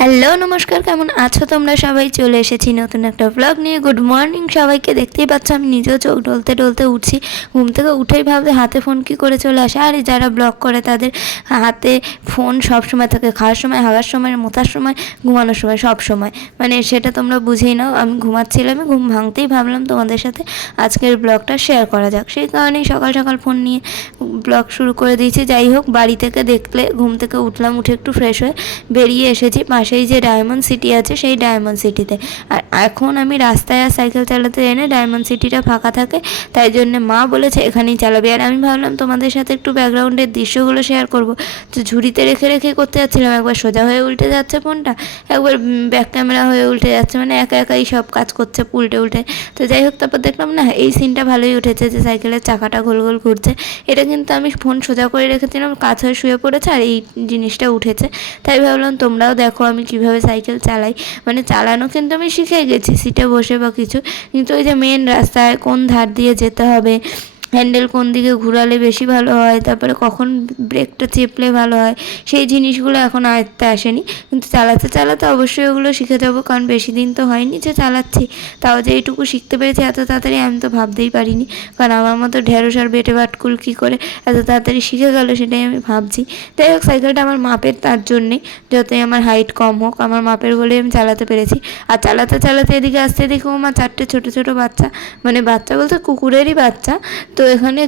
Hello নমস্কার, কেমন আছো তোমরা? সবাই চলে এসেছি নতুন একটা ব্লগ নিয়ে। গুড মর্নিং সবাইকে দেখতেই পাচ্ছ, আমি নিজেও চোখ ডলতে ডলতে উঠছি। ঘুম থেকে উঠেই ভাবতে হাতে ফোন কি করে চলে আসে? আর, যারা ব্লগ করে, তাদের হাতে ফোন সব সময় থাকে। খাওয়ার সময়, হাওয়ার সময়, মোতার সময়, ঘুমানোর সময়, সব সময়। মানে সেটা তোমরা বুঝেই নাও। আমি ঘুমাচ্ছিলাম ঘুম ভাঙতেই ভাবলাম তোমাদের সাথে আজকের ব্লগটা শেয়ার করা যাক। সেই কারণেই সকাল সকাল ফোন নিয়ে ব্লগ শুরু করে দিয়েছি। যাই হোক, বাড়ি থেকে দেখলে, ঘুম থেকে উঠলাম, উঠে একটু ফ্রেশ হয়ে বেরিয়ে এসেছি। পাশেই যে ডায়মন্ড সিটি আছে, সেই ডায়মন্ড সিটিতে আর এখন আমি রাস্তায় আর সাইকেল চালাতে এনে ডায়মন্ড সিটিটা ফাঁকা থাকে, তাই জন্য মা বলেছে এখানেই চালাবি। আর আমি ভাবলাম তোমাদের সাথে একটু ব্যাকগ্রাউন্ডের দৃশ্যগুলো শেয়ার করব। তো ঝুড়িতে রেখে রেখে করতে যাচ্ছিলাম, একবার সোজা হয়ে উল্টে যাচ্ছে ফোনটা, একবার ব্যাক ক্যামেরা হয়ে উল্টে যাচ্ছে মানে একা একাই সব কাজ করছে উল্টে উল্টে। তো যাই হোক, তারপর দেখলাম না, এই সিনটা ভালোই উঠেছে যে সাইকেলের চাকাটা গোল গোল ঘুরছে। এটা কিন্তু আমি ফোন সোজা করে রেখেছিলাম কাজ হয়ে শুয়ে পড়েছে আর এই জিনিসটা উঠেছে। তাই ভাবলাম তোমরাও দেখো, আমি কীভাবে সাইকেল চালাই? মানে চালানো কিন্তু আমি শিখে গেছি, সিটে বসে বা কিছু। কিন্তু ওই যে মেন রাস্তায় কোন ধার দিয়ে যেতে হবে? হ্যান্ডেল কোন দিকে ঘুরালে বেশি ভালো হয়, তারপরে কখন ব্রেকটা চেপলে ভালো হয়, সেই জিনিসগুলো এখন আয়ত্তে আসেনি। কিন্তু চালাতে চালাতে অবশ্যই ওগুলো শিখে যাব, কারণ বেশি দিন তো হয়নি যে চালাচ্ছি। তাও যে এইটুকু শিখতে পেরেছি এত তাড়াতাড়ি আমি তো ভাবতেই পারিনি। কারণ আমার মতো ঢেঁড়স আর বেটে বাটকুল কী করে এত তাড়াতাড়ি শিখে গেলো সেটাই আমি ভাবছি। যাই হোক সাইকেলটা আমার মাপের তার জন্যে, যতই আমার হাইট কম হোক, আমার মাপের বলেই আমি চালাতে পেরেছি। আর চালাতে চালাতে এদিকে আসতে দেখো আমার চারটে ছোটো ছোটো বাচ্চা মানে বাচ্চা বলতে কুকুরেরই বাচ্চা। তো এখানে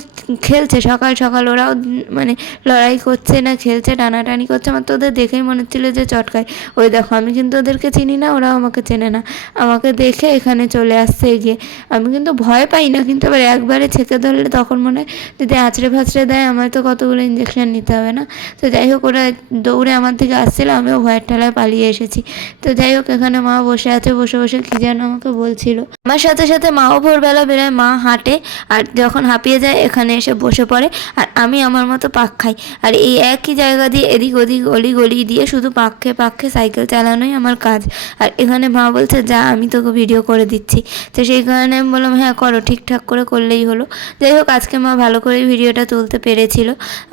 খেলছে, সকাল সকাল ওরাও মানে লড়াই করছে না, খেলছে, টানাটানি করছে, আমার তো ওদের দেখেই মনে হচ্ছিল যে চটকায়। ওই দেখো, আমি কিন্তু ওদেরকে চিনি না, ওরাও আমাকে চেনে না। আমাকে দেখে এখানে চলে আসছে এগিয়ে। আমি কিন্তু ভয় পাই না, কিন্তু আবার একবারে ছেঁকে ধরলে তখন মনে হয় যদি আছড়ে ফাছড়ে দেয়, আমার তো কতগুলো ইঞ্জেকশন নিতে হবে না? তো যাই হোক, ওরা দৌড়ে আমার থেকে আসছিল, আমিও ভয়ের ঠেলায় পালিয়ে এসেছি। তো যাই হোক, এখানে মা বসে আছে, বসে বসে কী যেন আমাকে বলছিল। আমার সাথে সাথে মাও ভোরবেলা বেরোয়, মা হাঁটে, আর যখন হাঁপিয়ে যায়, এখানে এসে বসে পড়ে আর আমি আমার মতো পাক খাই। আর এই একই জায়গা দিয়ে এদিক ওদিক গলি গলি দিয়ে শুধু পাক্ষে পাক্ষে সাইকেল চালানোই আমার কাজ। আর এখানে মা বলছে, যা, আমি তোকে ভিডিও করে দিচ্ছি। তো সেই কারণে আমি বললাম হ্যাঁ করো, ঠিকঠাক করে করলেই হলো। যাই হোক, আজকে মা ভালো করে ভিডিওটা তুলতে পেরেছিল।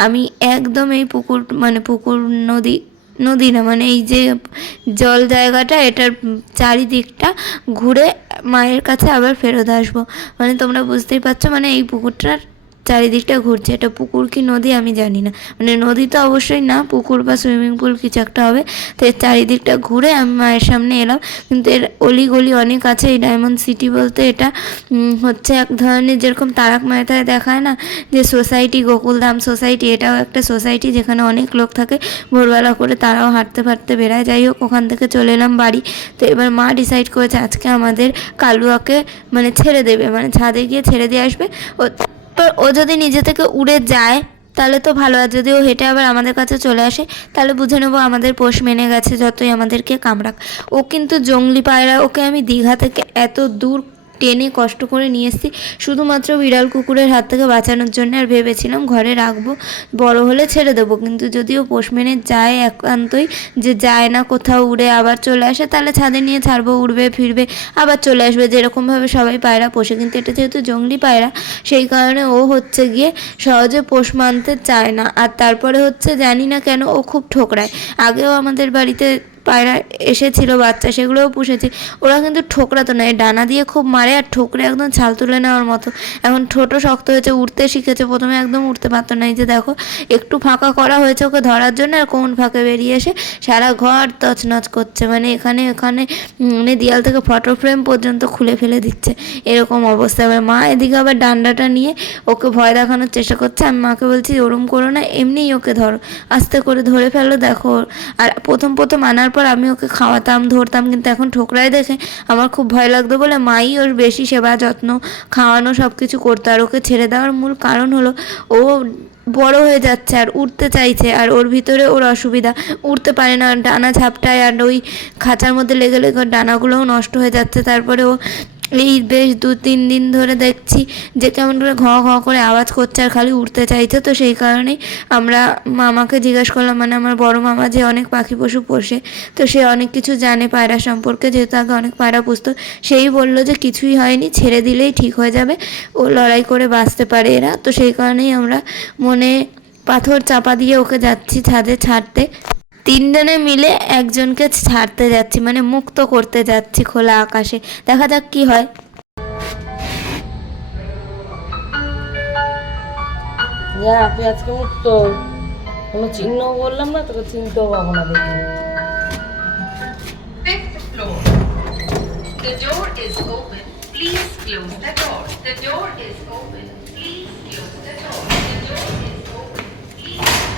আমি একদম এই পুকুর মানে পুকুর নদী নদী না মানে এই যে জল জায়গাটা, এটার চারিদিকটা ঘুরে মায়ের কাছে আবার ফেরত আসব। মানে তোমরা বুঝতেই পারছ মানে এই পুকুরটার চারিদিকটা ঘুরছে। এটা পুকুর কি নদী আমি জানি না। মানে নদী তো অবশ্যই না, পুকুর বা সুইমিং পুল কিছু একটা হবে। তো এর চারিদিকটা ঘুরে আমি মায়ের সামনে এলাম। কিন্তু এর অলি গলি অনেক আছে। এই ডায়মন্ড সিটি বলতে এটা হচ্ছে এক ধরনের যেরকম তারাক মেহতায় দেখায় না? যে সোসাইটি গোকুলধাম সোসাইটি এটাও একটা সোসাইটি যেখানে অনেক লোক থাকে। ভোরবেলা করে তারাও হাঁটতে ফাটতে বেড়ায়। যাই হোক, ওখান থেকে চলে এলাম বাড়ি। তো এবার মা ডিসাইড করেছে, আজকে আমাদের কালুয়াকে মানে ছেড়ে দেবে। মানে ছাদে গিয়ে ছেড়ে দিয়ে আসবে। ও তো ও যদি নিজে থেকে উড়ে যায়, তাহলে তো ভালো। আর যদি ও হেঁটে আবার আমাদের কাছে চলে আসে, তাহলে বুঝে নেব আমাদের পোষ মেনে গেছে, যতই আমাদেরকে কামড়াক। ও কিন্তু জঙ্গলি পায়রা, ওকে আমি দীঘা থেকে এত দূর টেনে কষ্ট করে নিয়ে এসেছি। শুধুমাত্র বিড়াল কুকুরের হাত থেকে বাঁচানোর জন্য আর ভেবেছিলাম ঘরে রাখব, বড় হলে ছেড়ে দেবো। কিন্তু যদিও পোষ মেনে যায় একান্তই যে যায় না, কোথাও উড়ে আবার চলে আসে, তাহলে ছাদে নিয়ে ছাড়বো, উড়বে, ফিরবে, আবার চলে আসবে। যেরকমভাবে সবাই পায়রা পোষে, কিন্তু এটা যেহেতু জঙ্গলি পায়রা, সেই কারণে ও হচ্ছে গিয়ে সহজে পোষ মানতে চায় না। আর তারপরে হচ্ছে জানি না কেন ও খুব ঠোকরায়। আগেও আমাদের বাড়িতে পায়রা এসেছিল, বাচ্চা সেগুলোও পুষেছি। ওরা কিন্তু ঠোকরাতো না এই ডানা দিয়ে খুব মারে আর ঠোকরে একদম ছাল তুলে নেওয়ার মতো। এখন ছোটো শক্ত হয়েছে উঠতে শিখেছে, প্রথমে একদম উঠতে পারতো না। এই যে দেখো, একটু ফাঁকা করা হয়েছে ওকে ধরার জন্য আর কোন ফাঁকে বেরিয়ে এসে সারা ঘর তছনছ করছে। মানে এখানে এখানে মানে দেয়াল থেকে ফটো ফ্রেম পর্যন্ত খুলে ফেলে দিচ্ছে। এরকম অবস্থা। এবার মা এদিকে আবার ডান্ডাটা নিয়ে ওকে ভয় দেখানোর চেষ্টা করছে। আমি মাকে বলছি ওরম করো না, এমনিই ওকে ধরো। আস্তে করে ধরে ফেলো দেখো। আর প্রথম প্রথম আনার তারপর আমি ওকে খাওয়াতাম, ধরতাম, কিন্তু এখন ঠোকরায় দেখে আমার খুব ভয় লাগতো বলে মাই ওর বেশি সেবা, যত্ন, খাওয়ানো সব কিছু করতো। আর ওকে ছেড়ে দেওয়ার মূল কারণ হলো ও বড় হয়ে যাচ্ছে আর উঠতে চাইছে আর ওর ভিতরে ওর অসুবিধা। উঠতে পারে না, ডানা ঝাপটায় আর ওই খাঁচার মধ্যে লেগে লেগে ডানাগুলোও নষ্ট হয়ে যাচ্ছে। তারপরে ও এই বেশ দু তিন দিন ধরে দেখছি যে কেমন করে ঘ ঘ করে আওয়াজ করছে আর খালি উঠতে চাইছে। তো সেই কারণেই আমরা মামাকে জিজ্ঞেস করলাম মানে আমার বড় মামা যে অনেক পাখি পশু পোষে, তো সে অনেক কিছু জানে পায়রা সম্পর্কে, যেহেতু আগে অনেক পায়রা পুষত, সেই বলল যে কিছুই হয়নি, ছেড়ে দিলেই ঠিক হয়ে যাবে, ও লড়াই করে বাঁচতে পারে এরা। তো সেই কারণেই আমরা মনে পাথর চাপা দিয়ে ওকে যাচ্ছি ছাদে ছাড়তে। তিনজনে মিলে একজনকে ছাড়তে যাচ্ছি মানে মুক্ত করতে যাচ্ছি খোলা আকাশে দেখা যাক কি হয় যা তুই আজকে মুক্ত কোনো চিহ্ন বললাম না তোকে চিনতেও পাবো না দেখি The door is open. Please close the door. The door is open. Please close the door. The door is open. Please.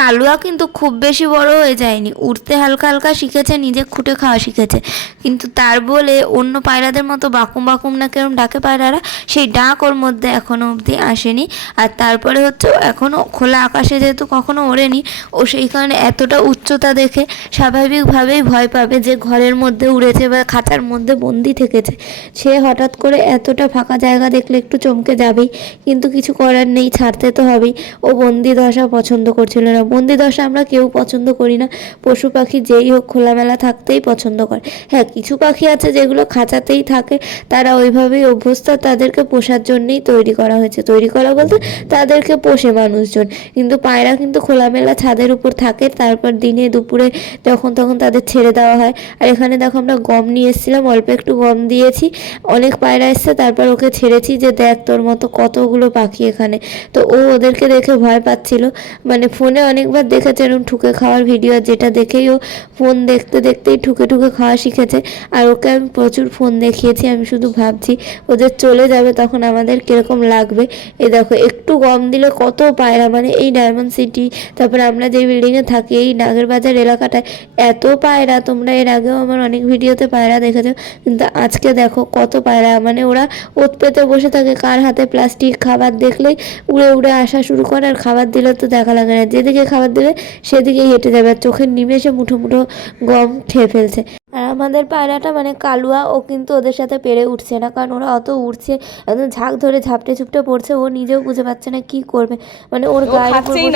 কালুয়া কিন্তু খুব বেশি বড় হয়ে যায়নি। উড়তে হালকা হালকা শিখেছে, নিজে খুঁটে খাওয়া শিখেছে। কিন্তু তার বলে অন্য পায়রাদের মতো বাকুম বাকুম না কেরম ডাকে পায়রারা, সেই ডাক ওর মধ্যে এখনও অবধি আসেনি। আর তারপরে হচ্ছে এখনও খোলা আকাশে যেহেতু কখনো ওড়েনি, ও সেই কারণে এতটা উচ্চতা দেখে স্বাভাবিকভাবেই ভয় পাবে যে ঘরের মধ্যে উড়েছে বা খাঁচার মধ্যে বন্দি থেকেছে। সে হঠাৎ করে এতটা ফাঁকা জায়গা দেখলে একটু চমকে যাবেই। কিন্তু কিছু করার নেই, ছাড়তে তো হবেই। ও বন্দি দশা পছন্দ করছিল না বন্দি দশা আমরা কেউ পছন্দ করি না। পশু পাখি যেই হোক খোলামেলা থাকতেই পছন্দ করে। হ্যাঁ কিছু পাখি আছে যেগুলো খাঁচাতেই থাকে। তারা ওইভাবেই অভ্যস্ত। তাদেরকে পোষার জন্যেই তৈরি করা হয়েছে। তৈরি করা বলতে তাদেরকে পোষে মানুষজন। কিন্তু পায়রা কিন্তু খোলামেলা ছাদের উপর থাকে। তারপর দিনে দুপুরে যখন তখন তাদের ছেড়ে দেওয়া হয়। আর এখানে দেখো আমরা গম নিয়ে এসেছিলাম। অল্প একটু গম দিয়েছি। অনেক পায়রা এসছে। তারপর ওকে ছেড়েছি যে, দেখ তোর মতো কতগুলো পাখি এখানে। তো ও ওদেরকে দেখে ভয় পাচ্ছিল। মানে ফোনে অনেকবার দেখেছে এরকম ঠুকে খাওয়ার ভিডিও যেটা দেখেই ও ফোন দেখতে দেখতেই ঠুকে ঠুকে খাওয়া শিখেছে। আর ওকে আমি প্রচুর ফোন দেখিয়েছি, আমি শুধু ভাবছি ওদের চলে যাবে তখন আমাদের কীরকম লাগবে। এই দেখো, একটু গম দিলে কত পায়রা মানে এই ডায়মন্ড সিটি তারপরে আমরা যে বিল্ডিংয়ে থাকি, এই নাগের বাজার এলাকাটায় এত পায়রা, তোমরা এর আগেও আমার অনেক ভিডিওতে পায়রা দেখেছ, কিন্তু আজকে দেখো কত পায়রা মানে ওরা ওত পেতে বসে থাকে, কার হাতে প্লাস্টিক খাবার দেখলেই উড়ে উড়ে আসা শুরু করে, আর খাবার দিলে তো দেখা লাগে না। যেদিকে খাবার দেবে সেদিকেই হেঁটে যাবে আর চোখের নিমেষে মুঠো মুঠো গম খেয়ে ফেলছে। আর আমাদের পায়রাটা মানে কালুয়া ও কিন্তু ওদের সাথে পেরে উঠছে না কারণ ওরা অত উঠছে একদম ঝাঁক ধরে ঝাপটে ঝুপটে পড়ছে ও নিজেও বুঝে পাচ্ছে না কি করবে। মানে ওর গায়ের উপর ঠেলে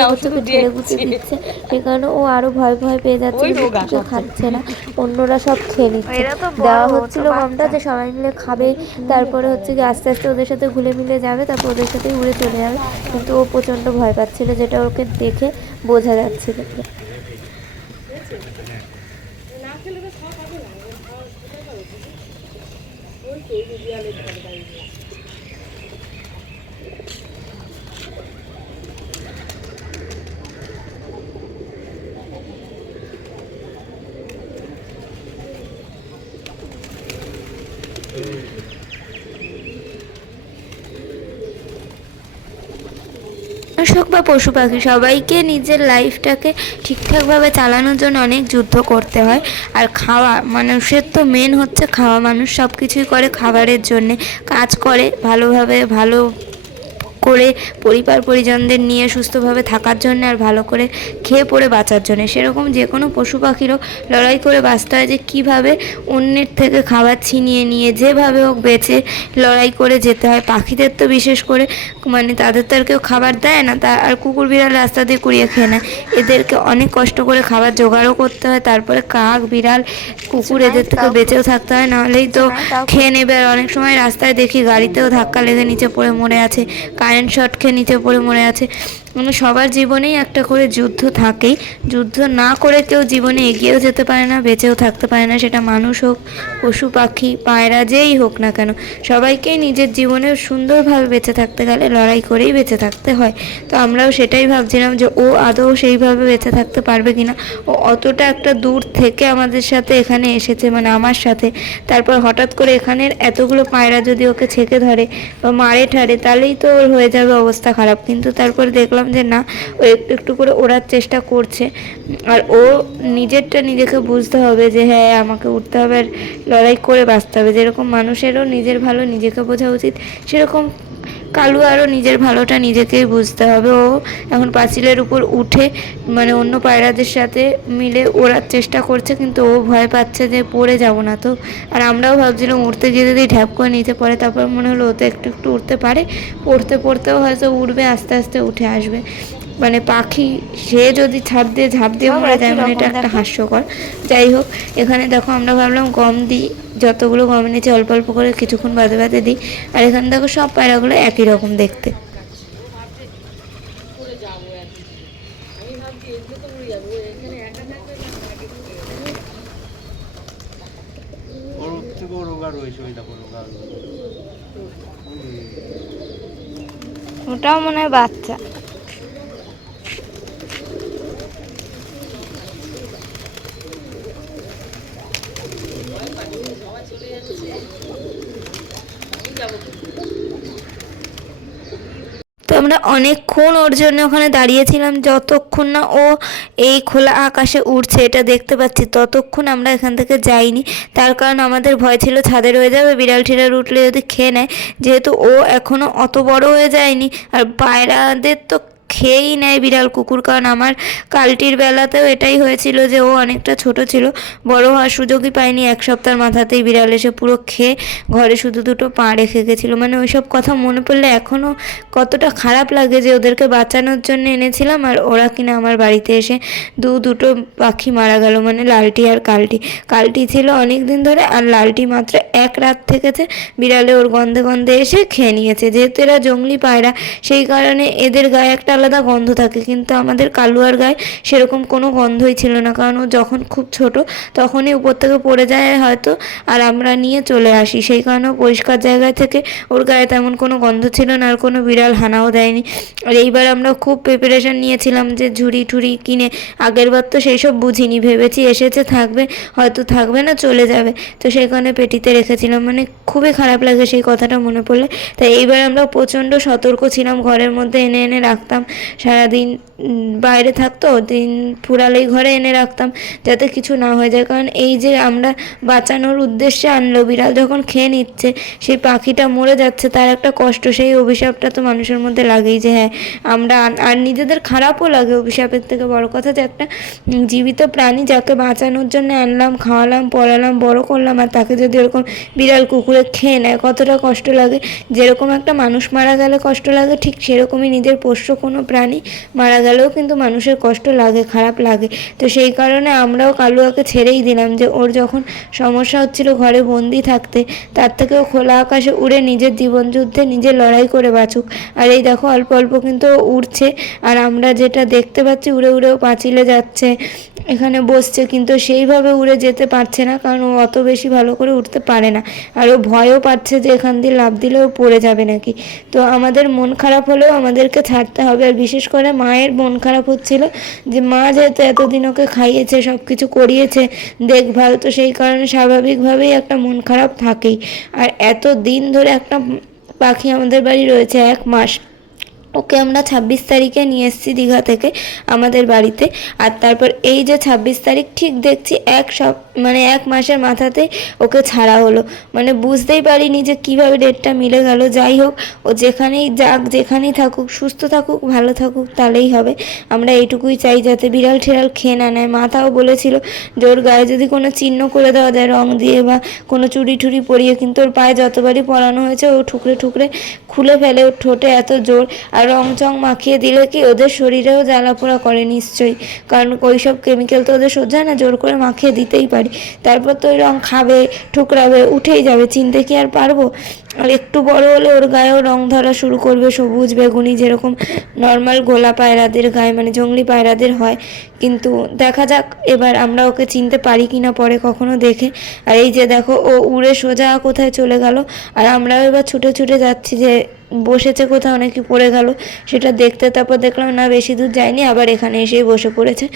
দেখছে। দিচ্ছে সে কারণে ও আরও ভয় ভয় পেয়ে যাচ্ছে কিছু খাচ্ছে। খাচ্ছে না অন্যরা সব খেয়ে নিচ্ছে। দেওয়া হচ্ছিল গমটা যে সবাই মিলে খাবে তারপরে হচ্ছে কি আস্তে আস্তে ওদের সাথে ঘুলে মিলে যাবে তারপর ওদের সাথেই উড়ে চলে যাবে। কিন্তু ও প্রচণ্ড ভয় পাচ্ছিল যেটা ওকে দেখে বোঝা যাচ্ছিল মানুষ হোক বা পশু পাখি, সবাইকে নিজের লাইফটাকে ঠিকঠাকভাবে চালানোর জন্য অনেক যুদ্ধ করতে হয়। আর খাওয়া, মানুষের তো মেন হচ্ছে খাওয়া। মানুষ সব কিছুই করে খাবারের জন্যে। কাজ করে ভালোভাবে, ভালো করে পরিবার পরিজনদের নিয়ে সুস্থভাবে থাকার জন্য আর ভালো করে খেয়ে পড়ে বাঁচার জন্য। সেরকম যে কোনো পশু পাখিরও লড়াই করে বাঁচতে হয় যে কীভাবে অন্যের থেকে খাবার ছিনিয়ে নিয়ে যেভাবে হোক বেঁচে লড়াই করে যেতে হয়। পাখিদের তো বিশেষ করে মানে তাদের তো আর কেউ খাবার দেয় না তা আর কুকুর বিড়াল রাস্তা দিয়ে কুড়িয়ে খেয়ে নেয়। এদেরকে অনেক কষ্ট করে খাবার জোগাড়ও করতে হয় তারপরে কাক বিড়াল কুকুর এদের থেকে বেঁচেও থাকতে হয় নাহলেই তো খেয়ে নেবে। আর অনেক সময় রাস্তায় দেখি গাড়িতেও ধাক্কা লেগে নিচে পড়ে মরে আছে কারেন্ট শর্ট খেয়ে নিচে পড়ে মরে আছে। মানে সবার জীবনেই একটা করে যুদ্ধ থাকেই। যুদ্ধ না করে কেউ জীবনে এগিয়েও যেতে পারে না, বেঁচেও থাকতে পারে না, সেটা মানুষ হোক, পশু পাখি, পায়রা যেই হোক না কেন। সবাইকেই নিজের জীবনে সুন্দরভাবে বেঁচে থাকতে গেলে লড়াই করেই বেঁচে থাকতে হয়। তো আমরাও সেটাই ভাবছিলাম যে ও আদৌ সেইভাবে বেঁচে থাকতে পারবে কিনা। ও অতটা একটা দূর থেকে আমাদের সাথে এখানে এসেছে মানে আমার সাথে। তারপর হঠাৎ করে এখানের এতগুলো পায়রা যদি ওকে ছেঁকে ধরে বা মারে ঠারে, তাহলেই তো ওর হয়ে যাবে অবস্থা খারাপ। কিন্তু তারপর দেখলাম যে না, ও একটু একটু করে ওড়ার চেষ্টা করছে। আর ও নিজেরটা নিজেকে বুঝতে হবে যে হ্যাঁ আমাকে উঠতে হবে আর লড়াই করে বাঁচতে হবে। যেরকম মানুষেরও নিজের ভালো নিজেকে বোঝা উচিত, সেরকম কালু আরও নিজের ভালোটা নিজেকেই বুঝতে হবে। ও এখন পাঁচিলের উপর উঠে মানে অন্য পায়রাদের সাথে মিলে ওড়ার চেষ্টা করছে, কিন্তু ও ভয় পাচ্ছে যে পড়ে যাব না তো। আর আমরাও ভাবছিলাম উঠতে গিয়ে যদি ঢ্যাপ করে নিতে পারে তারপর মনে হলো ও তো একটু একটু উঠতে পারে। পড়তে পড়তেও হয়তো উঠবে আস্তে আস্তে উঠে আসবে। মানে পাখি সে যদি ছাপ দিয়ে ঝাঁপ দিয়ে মরে যায় মানে এটা একটা হাস্যকর। যাই হোক এখানে দেখো আমরা ভাবলাম গম দিই যতগুলো গম এনেছি অল্প অল্প করে কিছুক্ষণ বাদে বাদে দিই আর এখানে দেখো সব পায়রাগুলো একই রকম দেখতে। ওটাও মনে হয় বাচ্চা। তো আমরা অনেকক্ষণ ওর জন্য ওখানে দাঁড়িয়েছিলাম, যতক্ষণ না ও এই খোলা আকাশে উড়ছে, এটা দেখতে পাচ্ছি, ততক্ষণ আমরা এখান থেকে যাইনি। তার কারণ আমাদের ভয় ছিল ছাদে রয়ে যাবে, বিড়াল টিড়াল উঠলে যদি খেয়ে নেয়, যেহেতু ও এখনও অত বড় হয়ে যায়নি, আর পায়রাদের তো খেয়েই নেয় বিড়াল কুকুর, কারণ আমার কালটির বেলাতেও এটাই হয়েছিল যে ও অনেকটা ছোট ছিল। বড় হওয়ার সুযোগই পায়নি। এক সপ্তাহের মাথাতেই বিড়াল এসে পুরো খেয়ে ঘরে শুধু দুটো পা রেখে গেছিল। মানে ওইসব কথা মনে পড়লে এখনও কতটা খারাপ লাগে যে ওদেরকে বাঁচানোর জন্য এনেছিলাম আর ওরা কিনা আমার বাড়িতে এসে দু দুটো পাখি মারা গেল। মানে লালটি আর কালটি। কালটি ছিল অনেক দিন ধরে আর লালটি মাত্র এক রাত থেকেছে বিড়ালে ওর গন্ধে গন্ধে এসে খেয়ে নিয়েছে। যেহেতু এরা জঙ্গলি পায়রা, সেই কারণে এদের গায়ে একটা আলাদা গন্ধ থাকে, কিন্তু আমাদের কালুয়ার গায়ে সেরকম কোনো গন্ধই ছিল না। কারণ ও যখন খুব ছোট, তখনই উপর থেকে পড়ে যায় হয়তো, আর আমরা নিয়ে চলে আসি। সেই কারণে পরিষ্কার জায়গায় থেকে ওর গায়ে তেমন কোনো গন্ধ ছিল না, আর কোনো বিড়াল হানাও দেয়নি। আর এইবার আমরা খুব প্রিপারেশন নিয়েছিলাম যে ঝুড়ি ঠুড়ি কিনে, আগের বার তো সেই সব বুঝিনি। ভেবেছি এসেছে, থাকবে, হয়তো থাকবে না, চলে যাবে। তো সেই কারণে পেটিতে রেখেছিলাম। মানে খুবই খারাপ লাগে সেই কথাটা মনে পড়লে। তাই এইবার আমরা প্রচণ্ড সতর্ক ছিলাম, ঘরের মধ্যে এনে এনে রাখতাম। সারাদিন বাইরে থাকতো, দিন ফুরালেই ঘরে এনে রাখতাম, যাতে কিছু না হয়ে যায়। কারণ এই যে আমরা বাঁচানোর উদ্দেশ্যে আনলো, বিড়াল যখন খেয়ে নিচ্ছে, সেই পাখিটা মরে যাচ্ছে, তার একটা কষ্ট, সেই অভিশাপটা তো মানুষের মধ্যে লাগেই যে হ্যাঁ আমরা আর নিজেদের খারাপও লাগে। অভিশাপের থেকে বড় কথা যে একটা জীবিত প্রাণী যাকে বাঁচানোর জন্য আনলাম, খাওয়ালাম, পড়ালাম, বড় করলাম, আর তাকে যদি এরকম বিড়াল কুকুরে খেয়ে নেয়, কতটা কষ্ট লাগে। যেরকম একটা মানুষ মারা গেলে কষ্ট লাগে, ঠিক সেরকমই নিজের পোষ্য কোনো প্রাণী মারা গেলেও কিন্তু মানুষের কষ্ট লাগে, খারাপ লাগে। তো সেই কারণে আমরাও কালুয়াকে ছেড়েই দিলাম যে ওর যখন সমস্যা হচ্ছিল ঘরে বন্দি থাকতে, তার থেকেও খোলা আকাশে উড়ে নিজের জীবনযুদ্ধে নিজে লড়াই করে বাঁচুক। আর এই দেখো, অল্প অল্প কিন্তু উড়ছে। আর আমরা যেটা দেখতে পাচ্ছি, উড়ে উড়েও পাঁচিলে যাচ্ছে, এখানে বসছে। কিন্তু সেইভাবে উড়ে যেতে পারছে না, কারণ ও অত বেশি ভালো করে উঠতে পারে না। আর ও ভয়ও পাচ্ছে যে এখান দিয়ে লাভ দিলেও পড়ে যাবে নাকি। তো আমাদের মন খারাপ হলেও আমাদেরকে ছাড়তে হবে। আর বিশেষ করে মায়ের মন খারাপ হচ্ছিল যে মা যেহেতু এতদিন ওকে খাইয়েছে সব কিছু করিয়েছে, দেখভাল তো সেই কারণে স্বাভাবিকভাবেই একটা মন খারাপ থাকেই। আর এত দিন ধরে একটা পাখি আমাদের বাড়ি রয়েছে এক মাস। ওকে আমরা ছাব্বিশ তারিখে নিয়ে এসেছি দীঘা থেকে আমাদের বাড়িতে। আর তারপর এই যে ছাব্বিশ তারিখ ঠিক দেখছি এক সপ মানে এক মাসের মাথাতে ওকে ছাড়া হলো। মানে বুঝতেই পারিনি যে কীভাবে ডেটটা মিলে গেল। যাই হোক, ও যেখানেই যাক, যেখানেই থাকুক, সুস্থ থাকুক, ভালো থাকুক, তাহলেই হবে। আমরা এইটুকুই চাই যাতে বিড়াল ঠেড়াল খেয়ে না নেয়। মাথাও বলেছিল যে ওর গায়ে যদি কোনো চিহ্ন করে দেওয়া যায়, রং দিয়ে বা কোনো চুড়ি টুড়ি পরিয়ে, কিন্তু ওর পায়ে যতবারই পরানো হয়েছে, ও ঠুকরে ঠুকরে খুলে ফেলে। ওর ঠোঁটে এত জোর। আর রং চং মাখিয়ে দিলে কি ওদের শরীরেও জ্বালা পোড়া করে নিশ্চয়ই? কারণ ওই সব কেমিক্যাল তো ওদের সোজা না, জোর করে মাখিয়ে দিতেই পারি। তারপর তো ওই রং খাবে, ঠুকরাবে, উঠেই যাবে, চিনতে কি আর পারব? আর একটু বড় হলে ওর গায়েও রং ধরা শুরু করবে, সবুজ বেগুনি যেরকম নর্মাল গোলা পায়রাদের গায়ে মানে জঙ্গলি পায়রাদের হয়। কিন্তু দেখা যাক, এবার আমরা ওকে চিনতে পারি কি না পরে কখনো দেখে। আর এই যে দেখো, ও উড়ে সোজা কোথায় চলে গেল। আর আমরাও এবার ছুটে ছুটে যাচ্ছি যে বসেছে কোথাও নাকি পড়ে গেল, সেটা দেখতে তারপর দেখলাম, না, বেশি দূর যায়নি, আবার এখানে এসেই বসে পড়েছে।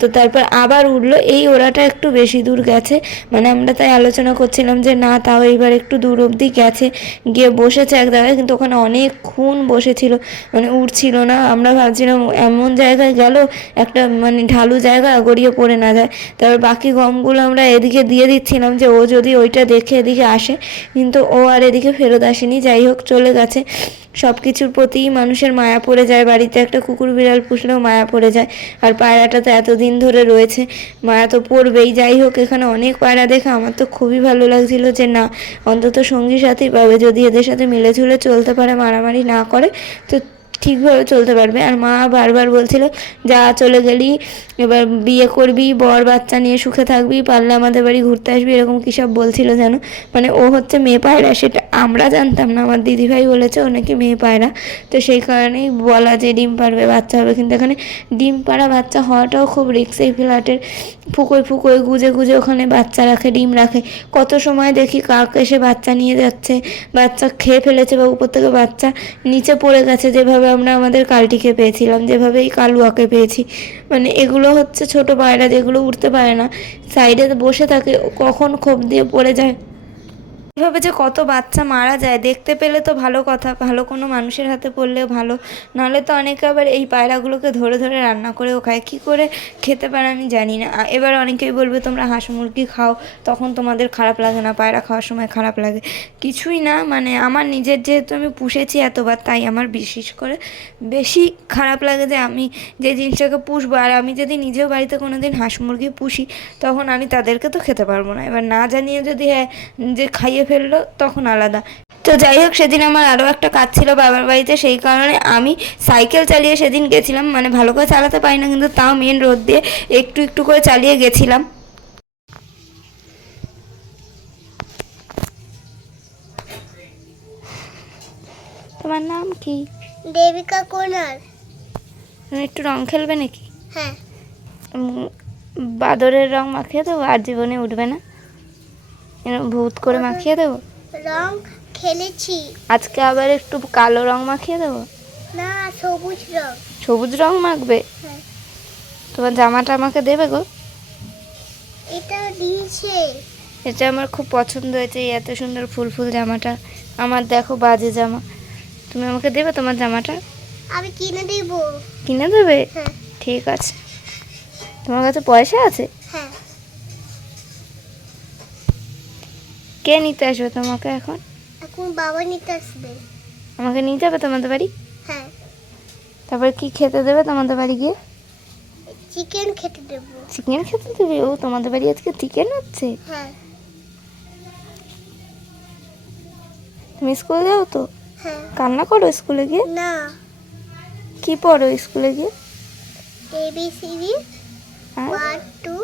তো তারপর আবার উঠল, এই ওড়াটা একটু বেশি দূর গেছে মানে আমরা তাই আলোচনা করছিলাম যে, না, তাও এইবার একটু দূর অবধি গেছে। গিয়ে বসেছে এক জায়গায়, কিন্তু ওখানে অনেকক্ষণ বসেছিল মানে উঠছিল না। আমরা ভাবছিলাম, এমন জায়গায় গেল, একটা মানে ঢালু জায়গা, গড়িয়ে পড়ে না যায়। তারপর বাকি গমগুলো আমরা এদিকে দিয়ে দিচ্ছিলাম যে, ও যদি ওইটা দেখে এদিকে আসে। কিন্তু ও আর এদিকে ফেরত আসেনি, যাই হোক, চলে গেছে। সব কিছুর প্রতিই মানুষের মায়া পড়ে যায়। বাড়িতে একটা কুকুর বিড়াল পুষলেও মায়া পড়ে যায়। আর পায়রাটা তো এতদিন ধরে রয়েছে। মায়া তো পড়বেই। যাই হোক, এখানে অনেক পায়রা দেখে আমার তো খুবই ভালো লাগছিল যে না, অন্তত সঙ্গী সাথী পাবে যদি এদের সাথে মিলে ঝুলে চলতে পারে, মারামারি না করে, তো ঠিকভাবে চলতে পারবে। আর মা বারবার বলছিল, যা, চলে গেলি। এবার বিয়ে করবি, বর, বাচ্চা নিয়ে সুখে থাকবি, পারলে আমাদের বাড়ি ঘুরতে আসবি, এরকম কী সব বলছিল যেন। মানে ও হচ্ছে মেয়ে পায়রা, সেটা আমরা জানতাম না। আমার দিদিভাই বলেছে, ও নাকি মেয়ে পায়রা। তো সেই কারণেই বলা যে ডিম পারবে, বাচ্চা হবে। কিন্তু এখানে ডিম পাড়া বাচ্চা হওয়াটাও খুব রিক্স এই ফ্ল্যাটের ফুকোয় ফুকোয় গুজে গুজে ওখানে বাচ্চা রাখে, ডিম রাখে। কত সময় দেখি কাক এসে বাচ্চা নিয়ে যাচ্ছে, বাচ্চা খেয়ে ফেলেছে বা উপর থেকে বাচ্চা নিচে পড়ে গেছে যেভাবে আমরা আমাদের কালটিকে পেয়েছিলাম, যেভাবে এই কালুয়াকে পেয়েছি মানে এগুলো হচ্ছে ছোট পায়রা যেগুলো উঠতে পারে না। সাইডে বসে থাকে, কখন খোপ দিয়ে পড়ে যায়। এভাবে যে কত বাচ্চা মারা যায়, দেখতে পেলে তো ভালো কথা, ভালো কোনো মানুষের হাতে পড়লে ভালো। নাহলে তো অনেকে আবার এই পায়রাগুলোকে ধরে ধরে রান্না করেও খায়। কী করে খেতে পারে আমি জানি না। এবার অনেকেই বলবে, তোমরা হাঁস মুরগি খাও, তখন তোমাদের খারাপ লাগে না, পায়রা খাওয়ার সময় খারাপ লাগে। কিছুই না মানে আমার নিজের যেহেতু আমি পুষেছি এতবার, তাই আমার বিশেষ করে বেশি খারাপ লাগে যে আমি যে জিনিসটাকে পুষবো। আর আমি যদি নিজেও বাড়িতে কোনো দিন হাঁস মুরগি পুষি, তখন আমি তাদেরকে তো খেতে পারব না। এবার না জানিয়ে যদি হ্যাঁ যে খাইয়ে ফেলল তখন আলাদা। তো যাই হোক সেদিন আমার আরও একটা কাজ ছিল বাবার বাড়িতে সেই কারণে আমি সাইকেল চালিয়ে সেদিন গেছিলাম। মানে ভালো করে চালাতে পারি না কিন্তু তাও মেন রোড দিয়ে একটু একটু করে চালিয়ে গেছিলাম। তোমার নাম কি? দেবিকা কোনার তুমি একটু রং খেলবে নাকি? হ্যাঁ। বাদরের রং মাখিয়ে দেবো আর জীবনে উঠবে না? ভূত করে মাখিয়ে দেবো? রং খেলেছি। আজকে আবার একটু কালো রং মাখিয়ে দেবো? না সবুজ রং। সবুজ রং মাখবে? হ্যাঁ। তোমার জামাটা আমাকে দেবে গো। এটা দিয়েছে। এটা আমার খুব পছন্দ হয়েছে এই এত সুন্দর ফুল ফুল জামাটা। আমার দেখো বাজে জামা। তুমি আমাকে দেবে তোমার জামাটা? আমি কিনে দেব। কিনে দেবে? হ্যাঁ। ঠিক আছে। তোমার কাছে পয়সা আছে? কে নিতে আসবে তোমাকে এখন? এখন বাবা নিতে আসবে। আমাকে নিয়ে যাবে তোমাদের বাড়ি? হ্যাঁ। তারপর কি খেতে দেবে তোমাদের বাড়ি গিয়ে? চিকেন খেতে দেব। চিকেন খেতে দেবে? ও তোমাদের বাড়ি আজকে চিকেন হচ্ছে? হ্যাঁ। তুমি স্কুল যাও তো? হ্যাঁ। কান্না করো স্কুলে গিয়ে? না। কি পড়ো স্কুলে গিয়ে? এ বি সি ডি হ্যাঁ? ওয়ান টু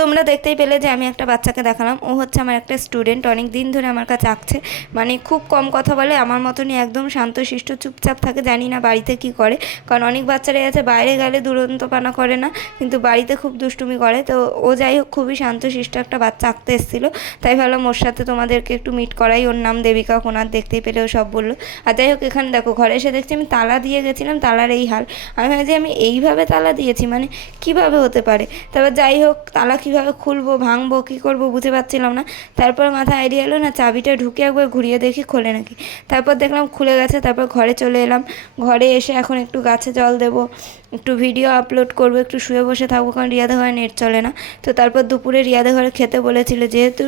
তোমরা দেখতেই পেলে যে আমি একটা বাচ্চাকে দেখালাম। ও হচ্ছে আমার একটা স্টুডেন্ট অনেক দিন ধরে আমার কাছে আঁকছে। মানে খুব কম কথা বলে, আমার মতনই একদম শান্তশিষ্ট চুপচাপ থাকে, জানি না বাড়িতে কি করে। কারণ অনেক বাচ্চারাই আছে, বাইরে গেলে দুরন্তপানা করে না, কিন্তু বাড়িতে খুব দুষ্টুমি করে। তো ও যাই হোক, খুবই শান্তশিষ্ট একটা বাচ্চা আঁকতে এসেছিল। তাই ভাবলাম ওর সাথে তোমাদেরকে একটু মিট করাই। ওর নাম দেবিকা কোনার দেখতেই পেলে, ও সব বলল। আর যাই হোক, এখানে দেখো, ঘরে এসে দেখছি আমি তালা দিয়ে গেছিলাম, তালার এই হাল। আমি ভাবছি আমি এইভাবে তালা দিয়েছি মানে কীভাবে হতে পারে? তারপর যাই হোক তালা কীভাবে খুলবো, ভাঙবো, কী করব বুঝতে পারছিলাম না। তারপর মাথায় আইডিয়া এলো, না, চাবিটা ঢুকে একবার ঘুরিয়ে দেখি, খোলে নাকি? তারপর দেখলাম খুলে গেছে, তারপর ঘরে চলে এলাম। ঘরে এসে এখন একটু গাছে জল দেবো। একটু ভিডিও আপলোড করব, একটু শুয়ে বসে থাকব, কারণ রিয়াদা ঘরে নেট চলে না। তো তারপর দুপুরে রিয়াদা ঘরে খেতে বলেছিল, যেহেতু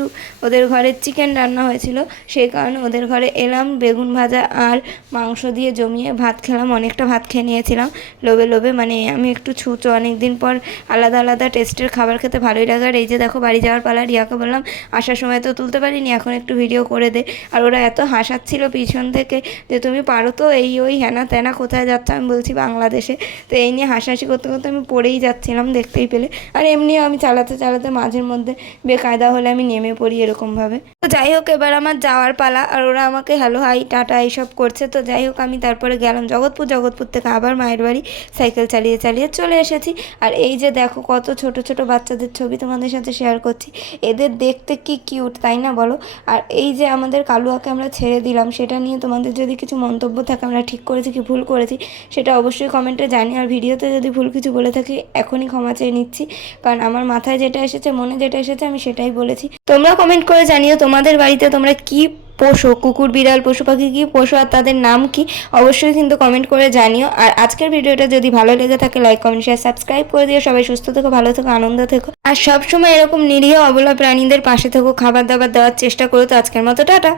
ওদের ঘরে চিকেন রান্না হয়েছিল, সেই কারণে ওদের ঘরে এলাম, বেগুন ভাজা আর মাংস দিয়ে জমিয়ে ভাত খেলাম, অনেকটা ভাত খেয়ে নিয়েছিলাম। লোভে লোভে মানে আমি একটু ছুঁচো অনেক দিন পর আলাদা আলাদা টেস্টের খাবার খেতে ভালোই লাগে। আর এই যে দেখো, বাড়ি যাওয়ার পালা রিয়াকে বললাম, আসার সময় তো তুলতে পারিনি, এখন একটু ভিডিও করে দে। আর ওরা এত হাসাচ্ছিল পিছন থেকে যে, তুমি পারো তো এই ওই হ্যানা ত্যানা কোথায় যাচ্ছ? আমি বলছি, বাংলাদেশে। তো এই নিয়ে হাসাহাসি করতে করতে আমি পড়েই যাচ্ছিলাম, দেখতেই পেলে। আর এমনিও আমি চালাতে চালাতে মাঝের মধ্যে বেকায়দা হলে আমি নেমে পড়ি এরকমভাবে। তো যাই হোক, এবার আমার যাওয়ার পালা আর ওরা আমাকে হ্যালো হাই টাটা এইসব করছে। তো যাই হোক, আমি তারপরে গেলাম জগৎপুর। জগৎপুর থেকে আবার মায়ের বাড়ি সাইকেল চালিয়ে চালিয়ে চলে এসেছি। আর এই যে দেখো, কত ছোট ছোট বাচ্চাদের ছবি তোমাদের সাথে শেয়ার করছি। এদের দেখতে কি কিউট তাই না বলো? আর এই যে আমাদের কালুয়াকে আমরা ছেড়ে দিলাম, সেটা নিয়ে তোমাদের যদি কিছু মন্তব্য থাকে, আমরা ঠিক করেছি কি ভুল করেছি, সেটা অবশ্যই কমেন্টে জানি আর ভিডিওতে যদি ভুল কিছু বলে থাকি, এখনই ক্ষমা চেয়ে নিচ্ছি। কারণ আমার মাথায় যেটা এসেছে, মনে যেটা এসেছে, আমি সেটাই বলেছি। তোমরা কমেন্ট করে জানিও তোমাদের বাড়িতে তোমরা কি পোষো কুকুর, বিড়াল, পশু পাখি কি পোষো আর তাদের নাম কি? অবশ্যই কিন্তু কমেন্ট করে জানিও। আর আজকের ভিডিওটা যদি ভালো লেগে থাকে লাইক কমেন্ট শেয়ার সাবস্ক্রাইব করে দিও। সবাই সুস্থ থেকো, ভালো থেকো, আনন্দ থেকো। আর সবসময় এরকম নিরীহ অবলা প্রাণীদের পাশে থেকো, খাবার দাবার দেওয়ার চেষ্টা করো। তো আজকের মতো, টাটা।